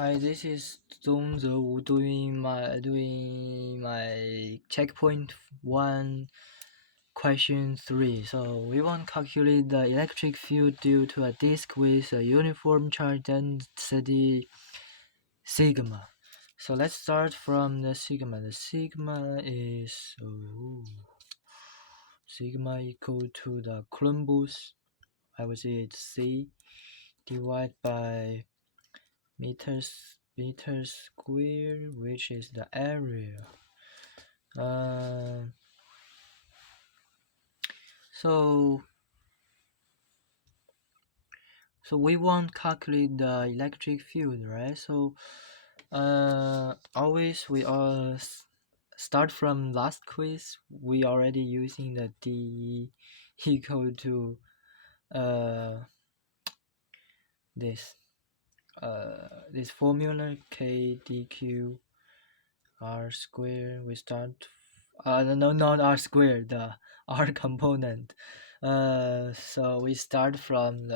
Hi, this is Zongeze Wu doing my checkpoint 1 question 3. So we want to calculate the electric field due to a disk with a uniform charge density sigma. So let's start from the sigma. The sigma is sigma equal to the Columbus, I would say it's C, divided by meter square, which is the area. So we want to calculate the electric field, right? So always we all start from last quiz. We already using the D equal to this formula K dq r square. We start no, not r square, the r component. So we start from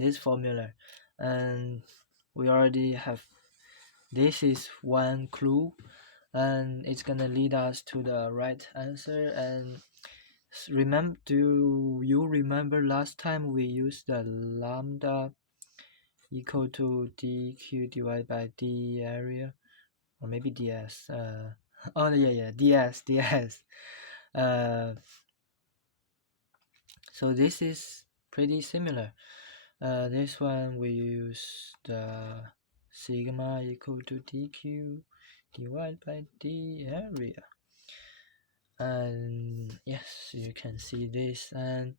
this formula, and we already have, this is one clue, and it's gonna lead us to the right answer. And do you remember last time we used the lambda equal to dq divided by d area, or maybe ds? Oh yeah, ds. So this is pretty similar. This one we use the sigma equal to dq divided by d area, and yes, you can see this. And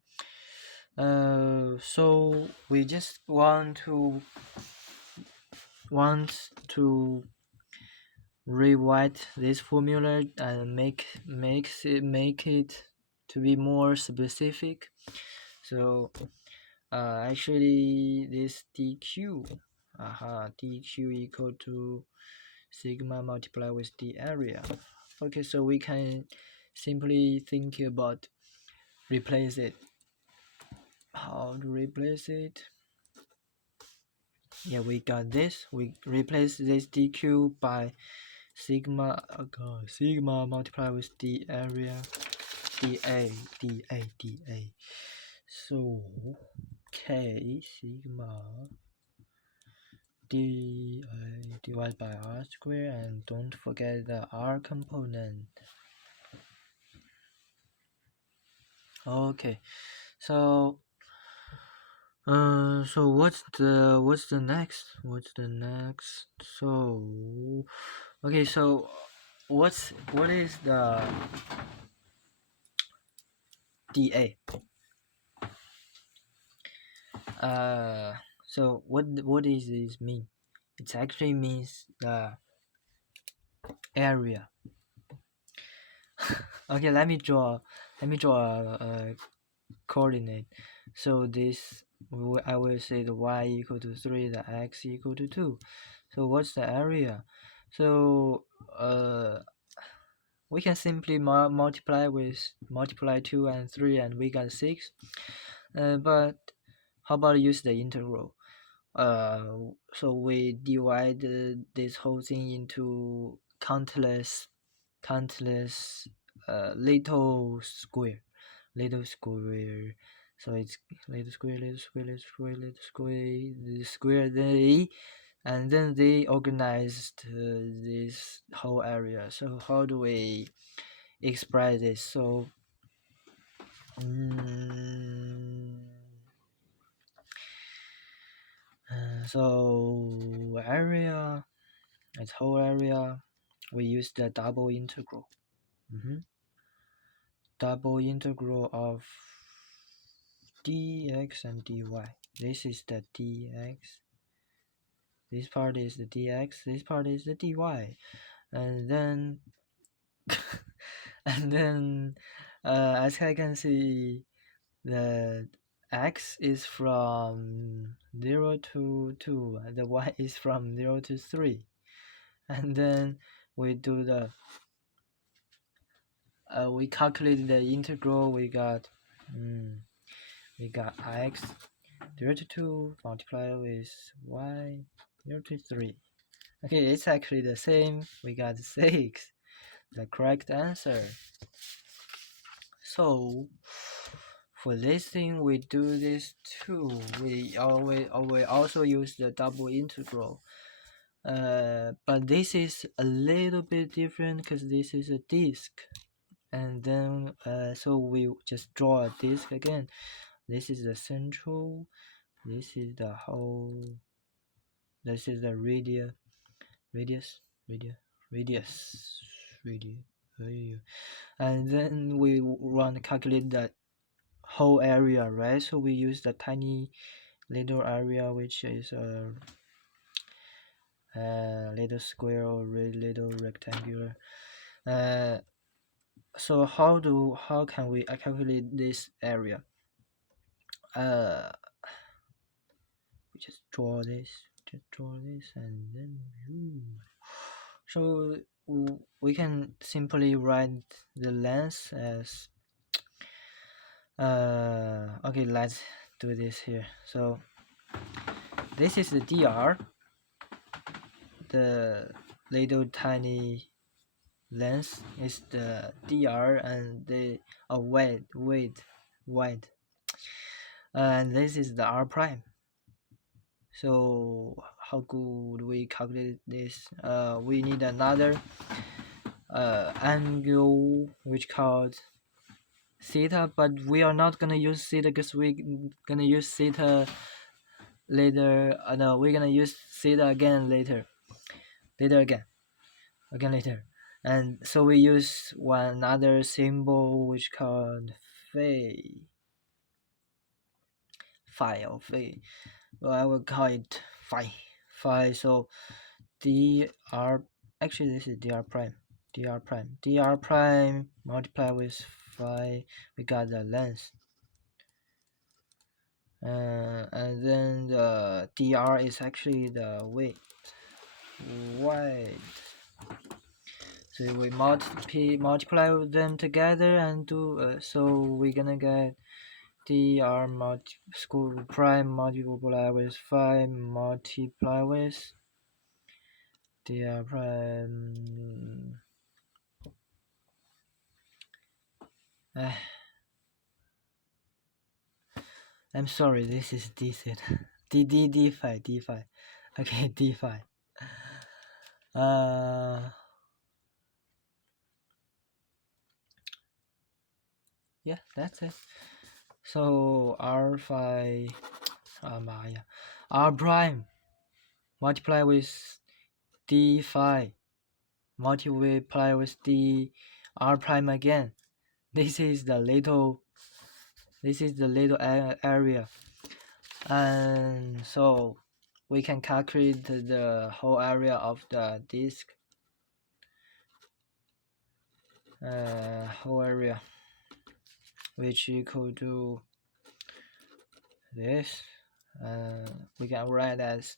so we just want to rewrite this formula and make it to be more specific. So actually this dq equal to sigma multiplied with the area. Okay, so we can simply think about replace it. How to replace it? Yeah, we got this. We replace this dq by sigma multiplied with the area dA. So k sigma dA divided by r square, and don't forget the r component. Okay, so what's the next? So okay, so what is the dA? So what does this mean? It actually means the area. Okay, let me draw a coordinate. So this, I will say the y equal to 3, the x equal to 2. So what's the area? So we can simply multiply 2 and 3, and we got 6. But how about use the integral? So we divide this whole thing into countless little square. So it's little square, and then they organized this whole area. So how do we express this? So area, its whole area, we use the double integral. Double integral of dx and dy. This is the dx, this part is the dx, this part is the dy, and then as I can see, the x is from 0 to 2, the y is from 0 to 3, and then we do the we calculate the integral. We got x 0 to 2 multiplied with y 0 to 3. Okay, it's actually the same. We got 6, the correct answer. So for this thing, we do this too. We also use the double integral. But this is a little bit different because this is a disk. And then so we just draw a disk again. This is the central, this is the whole, this is the radius, and then we want to calculate that whole area, right? So we use the tiny little area, which is a little square or little rectangular. So how can we calculate this area? We just draw this, and then so we can simply write the length as okay, let's do this here. So this is the dr, the little tiny length is the dr, and the width, and this is the r prime. So how could we calculate this? We need another angle which called theta, but we are not gonna use theta because we're gonna use theta later. No, we're gonna use theta again later later. And so we use one other symbol which called phi. Well, I will call it phi. So dr, actually this is dr prime multiplied with phi, we got the length, and then the dr is actually the width. So we multiply them together and do so we're gonna get dr prime multiply with phi multiply with dr prime. I'm sorry, this is d theta. d phi. Okay, d phi. Yeah, that's it. So r phi, r prime multiply with d phi multiply with d r prime again. This is the little area, and so we can calculate the whole area of the disk. Whole area, which equal to this. We can write as,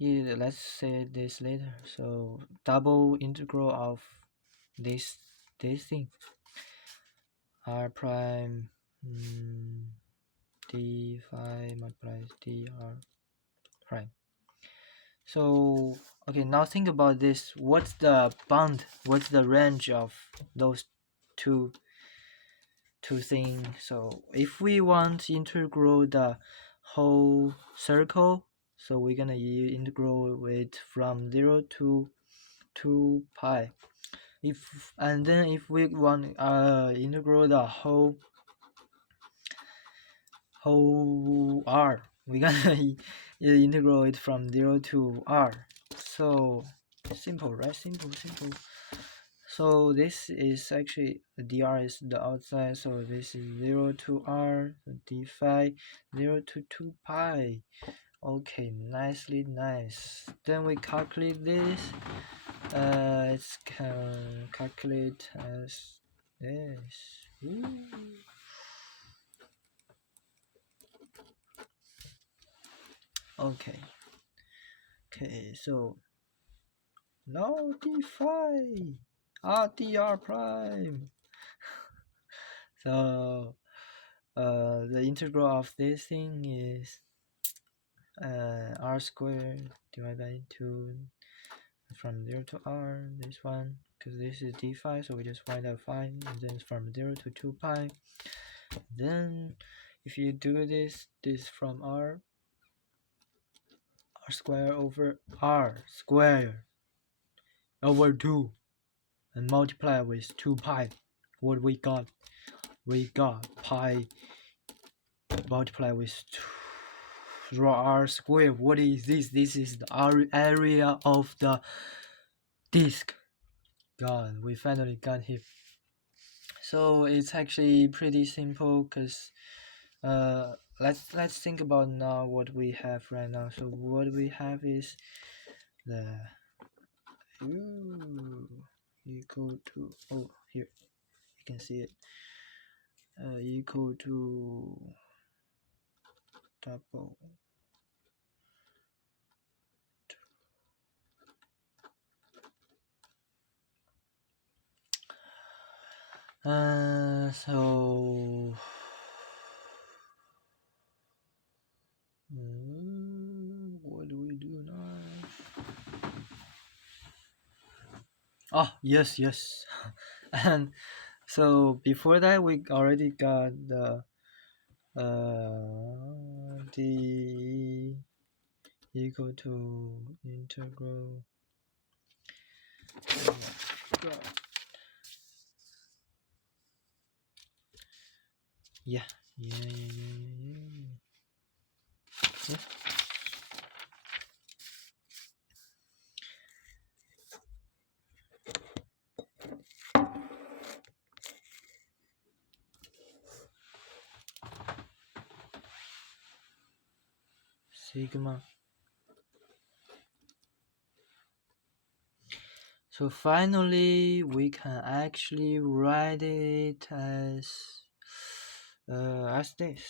let's say this later. So double integral of this thing, r prime d phi multiplies dr prime. So okay, now think about this. What's the range of those two things? So if we want to integral the whole circle, so we're gonna integral it from 0 to 2 pi. And then if we want integral the whole r, we're gonna integral it from 0 to r. So simple, right? Simple. So this is actually the dr is the outside, so this is 0 to r, d phi 0 to 2 pi. Okay, nice. Then we calculate this. It's can calculate as this. Ooh. Okay, so now d phi dr prime. So the integral of this thing is r squared divided by 2 from 0 to r, this one, because this is d phi, so we just find out phi, and then from 0 to 2 pi. Then if you do this from r square over r square over 2 and multiply with 2 pi, what we got? We got pi multiply with 2 r squared. What is this? This is the area of the disk. God, we finally got here. So it's actually pretty simple, because let's think about now what we have right now. So what we have is the equal to, oh, here you can see it, equal to double so what do we do now? Oh, yes. And so before that we already got the equal to integral, oh my God. Yeah. 'sigma'. So finally we can actually write it as this.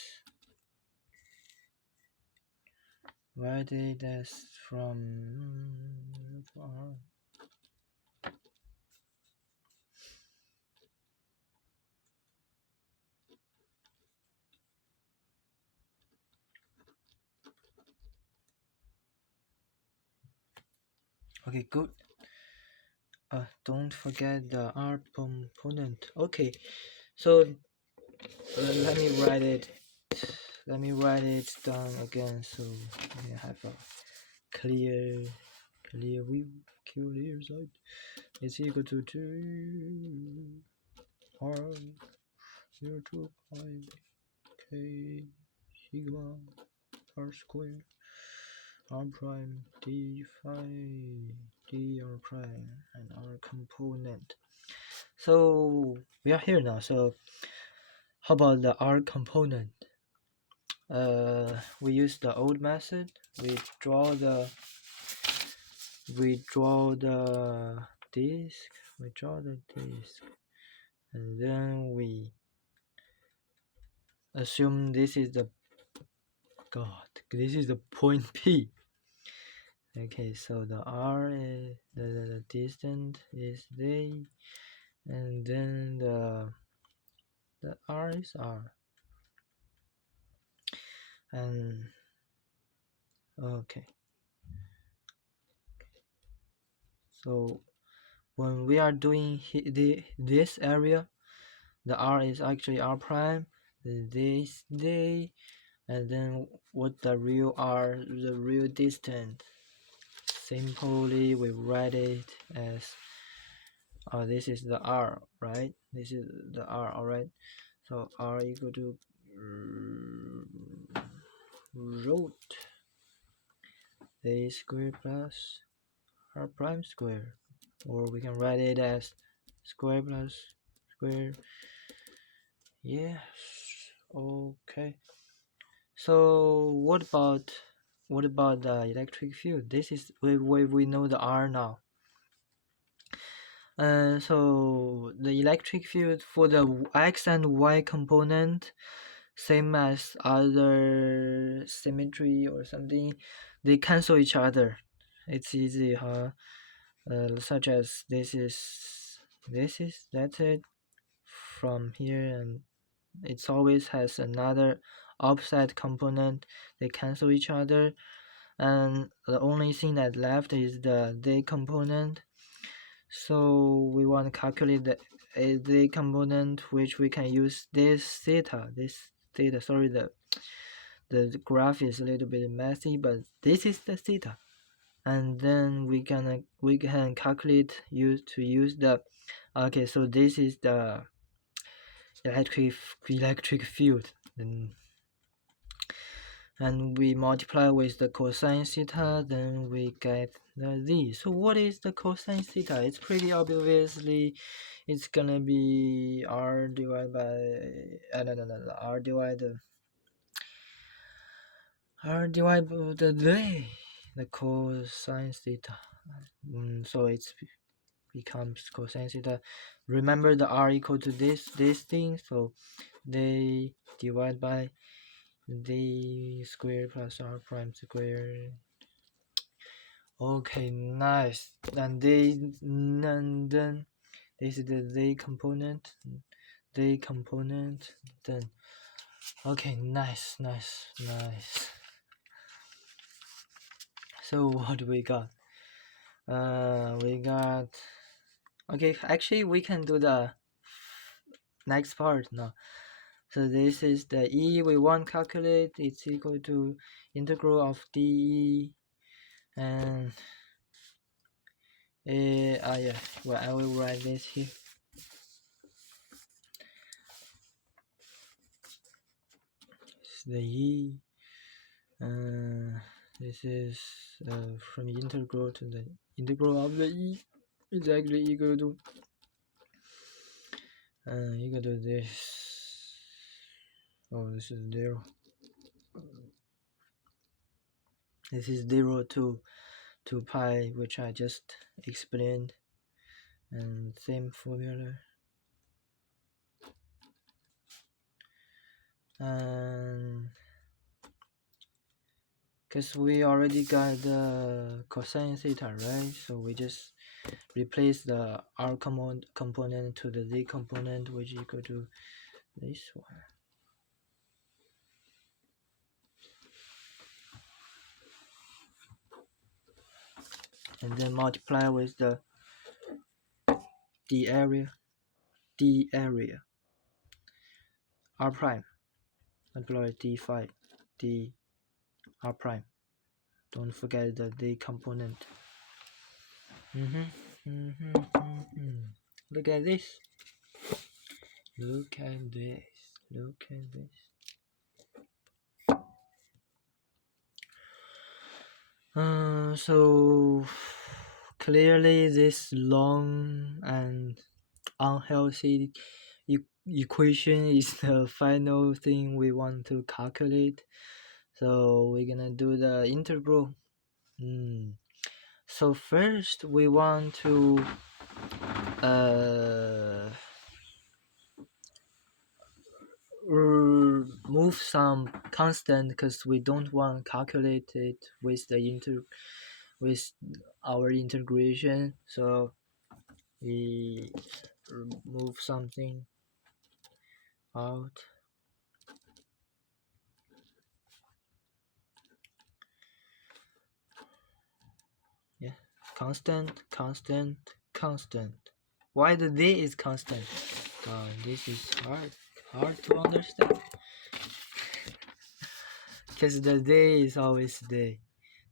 Write it as from okay, good. Don't forget the R component. Okay, so let me write it down again, so we have a clear sight. It's equal to 2 r 0 to pi k sigma r squared r prime d phi d r prime and r component. So we are here now. So how about the r component? We use the old method. We draw the disk. And then we assume this is the point P. Okay, so the r is the distance is d, and then the r is r. And okay, so when we are doing this area, the r is actually r prime, this d, and then what the real r, the real distance. Simply we write it as this is the r, right? This is the r, alright. So r equal to root a square plus r prime square, or we can write it as square plus square. Yes. Okay. So what about the electric field? This is we know the r now. So the electric field for the x and y component, same as other symmetry or something, they cancel each other. It's easy, huh? Such as that's it from here, and it always has another opposite component. They cancel each other. and the only thing that left is the z component. So we want to calculate the z component, which we can use this theta. Sorry, the graph is a little bit messy, but this is the theta. And then we can calculate use the okay. So this is the electric field, and we multiply with the cosine theta, then we get the z. So what is the cosine theta? It's pretty obviously it's gonna be r divided by no, r divided by the z, the cosine theta. So it's becomes cosine theta. Remember the r equal to this thing, so they divide by d squared plus r prime squared. Okay, nice. And then this is the z component, then okay, nice. So what do we got? We got okay. Actually, we can do the next part now. So this is the e we want to calculate. It's equal to integral of dE, and yeah. Well, I will write this here. It's the e. This is from integral to the integral of the e is actually equal to this. Oh, this is 0. This is 0 to pi, which I just explained, and same formula. And because we already got the cosine theta, right? So we just replace the r component to the z component, which is equal to this one. And then multiply with the d area, r prime, multiply d phi, d r prime. Don't forget the d component. Look at this. Look at this. So clearly this long and unhealthy equation is the final thing we want to calculate. So we're gonna do the integral. So first we want to remove some constant because we don't want to calculate it with the with our integration. So we remove something out. Yeah, constant. Why the d is constant? This is hard to understand. Because the d is always d.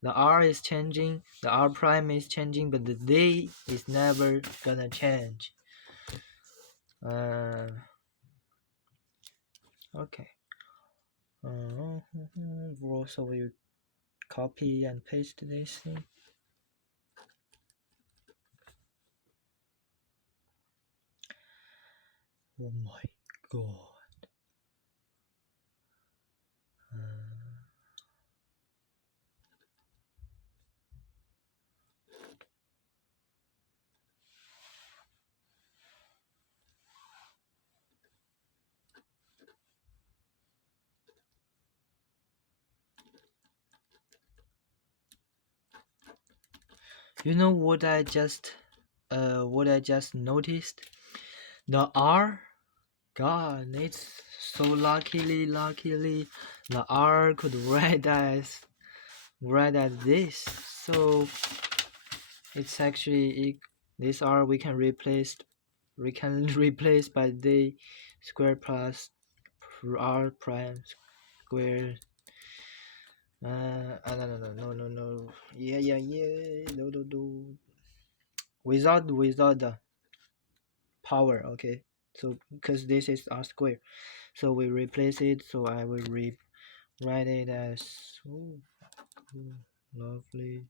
The r is changing, the r prime is changing, but the d is never gonna change. Okay. So we copy and paste this thing. Oh my god. You know what I just noticed? The R, God, it's so luckily the R could write as write as this. So it's actually this r we can replace by d square plus r prime square. No. Yeah. No. Without the power, okay. So because this is r square, so we replace it. So I will write it as lovely.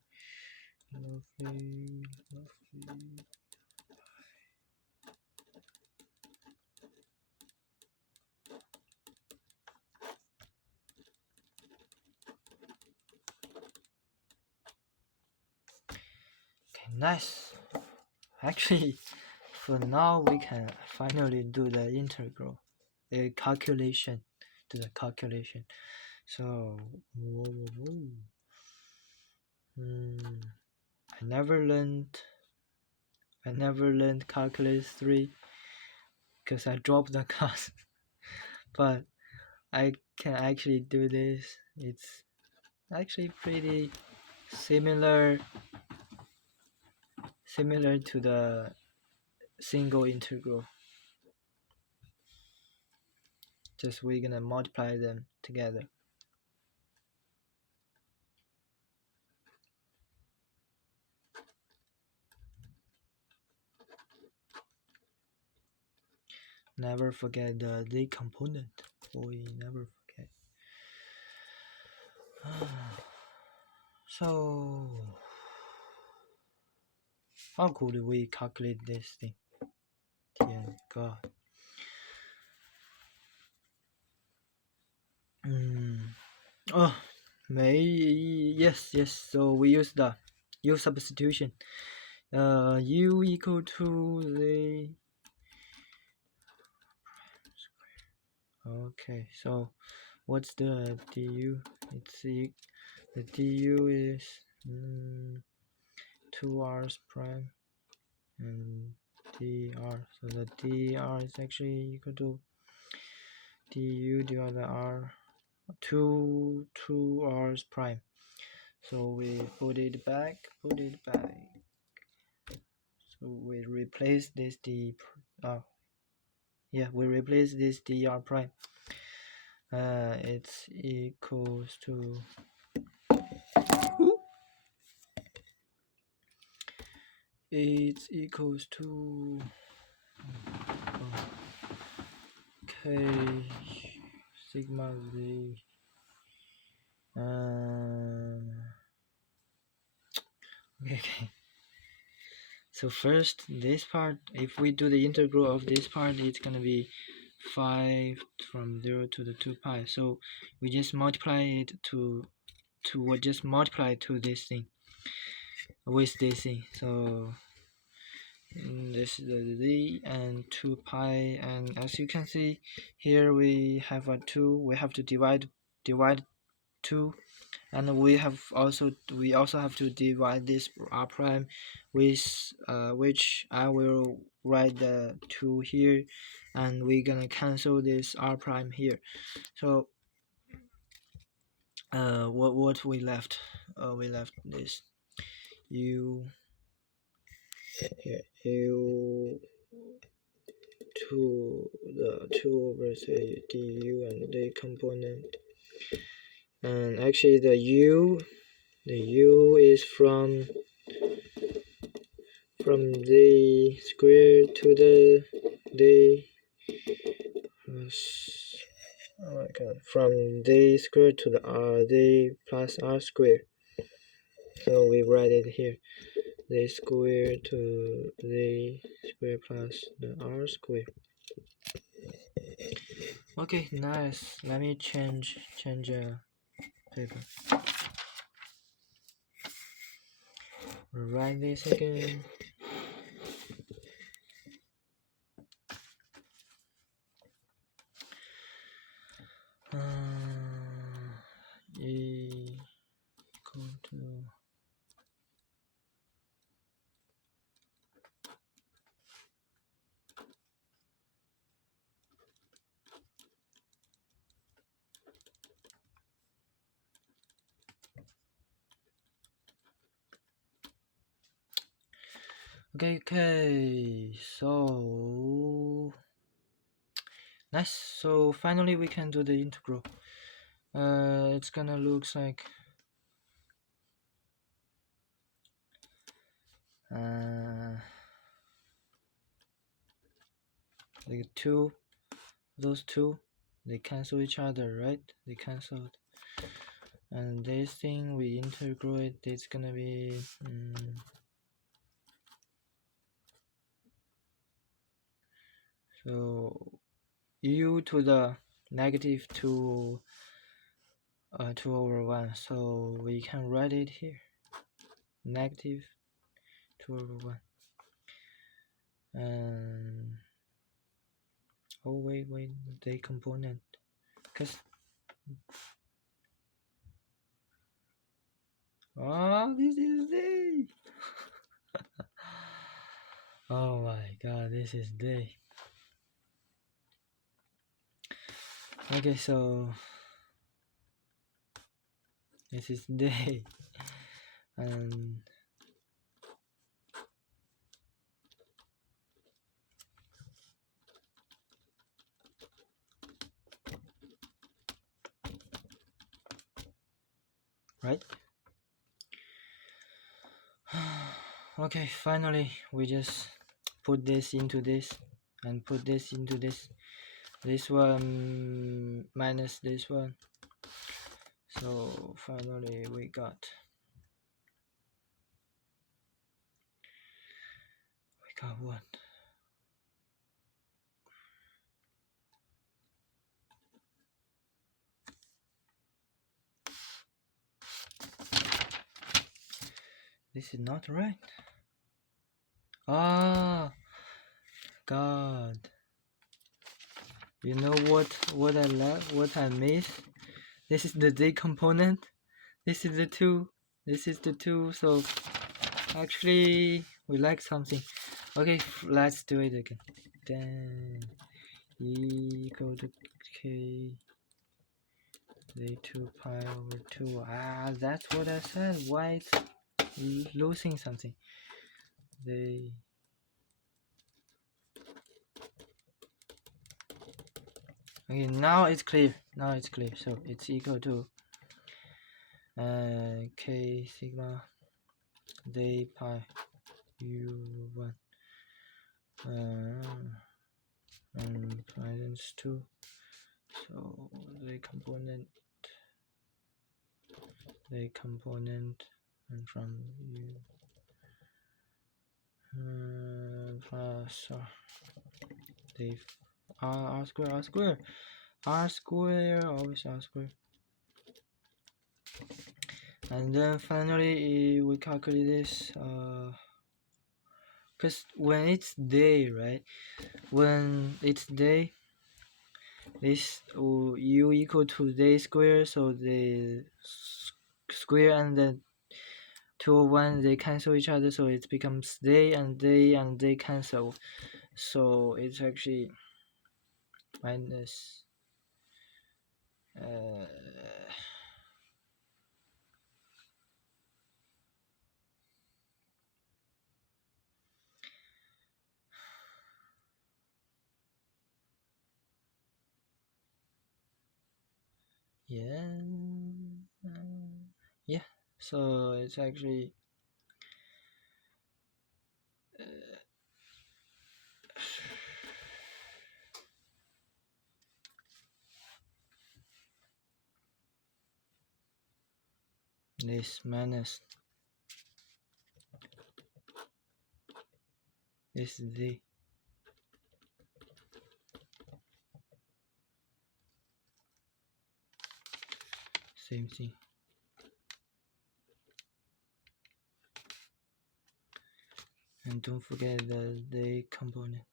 Okay, nice. Actually, for now we can finally do the integral calculation. Do the calculation. So I never learned calculus 3 because I dropped the class. But I can actually do this. It's actually pretty similar to the single integral. Just we're gonna multiply them together. Never forget the component. We never forget. So how could we calculate this thing? Dear God. Oh, yes. So we use the U substitution. U equal to the. Okay, so what's the du? It's the du is 2r's prime and dr. So the dr is actually equal to du divided by r 2r's prime. So we put it back. So we replace this we replace this dr prime. It's equals to k sigma z. Okay. So first, this part, if we do the integral of this part, it's gonna be 5 from 0 to the 2 pi. So we just multiply it to just multiply to this thing with this thing. So this is the z and 2 pi, and as you can see here we have a 2. We have to divide 2, and we also have to divide this r prime with which I will write the 2 here, and we're gonna cancel this r prime here. So what we left? We left this u here, to the 2 over say du and the component, and actually the u is from the square to the oh my god, from the square to the plus r square. So we write it here, the square to the square plus the r square. Okay, nice. Let me change paper. Write this again. Equal to Okay, so nice. So finally we can do the integral. It's gonna looks like like those two, they cancel each other, right? They canceled. And this thing we integrate, it's gonna be so u to the negative 2 2/1, so we can write it here, negative 2/1. And oh wait, the component, because this is day. Oh my god, this is day. Okay, so this is day. And right. Okay, finally we just put this into this and put this into this one minus this one, so finally we got what? This is not right. Ah, god, you know what I love, what I miss? This is the D component, this is the 2, this is the 2, so actually we like something. Okay, let's do it again. Then E equal to K d2 pi over 2. That's what I said. Why it's losing something? Okay, now it's clear. So it's equal to K sigma d pi u1 and minus 2. So the component and from u plus the r square, always r square. And then finally we calculate this because when it's day, right, when it's day, this u equal to day square, so the square and the 2/1 they cancel each other, so it becomes day and day cancel, so it's actually minus yeah, so it's actually this minus this is the same thing. And don't forget the component.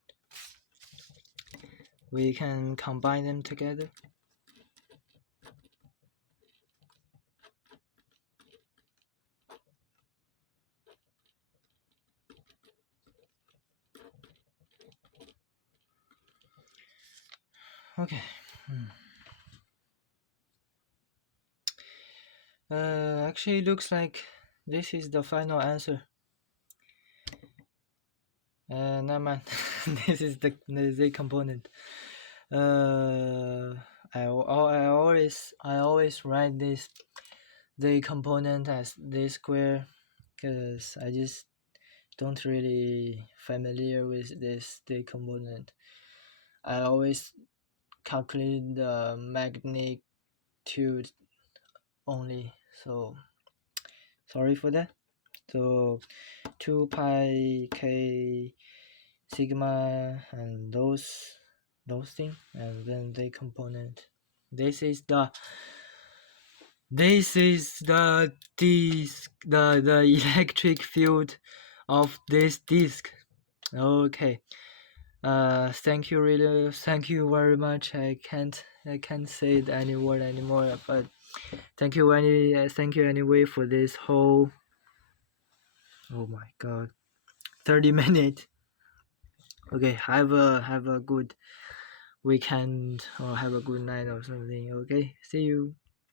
We can combine them together. Okay. Actually, looks like this is the final answer. Never mind. This is the Z component. I always write this Z component as Z square because I just don't really familiar with this Z component. I always calculate the magnitude only, so sorry for that. So 2 pi k sigma and those things, and then the component. This is the disk, the electric field of this disk. Okay. Thank you very much. I can't say any word anymore, but thank you anyway for this whole, oh my god, 30 minutes. Okay, have a good weekend or have a good night or something. Okay, see you.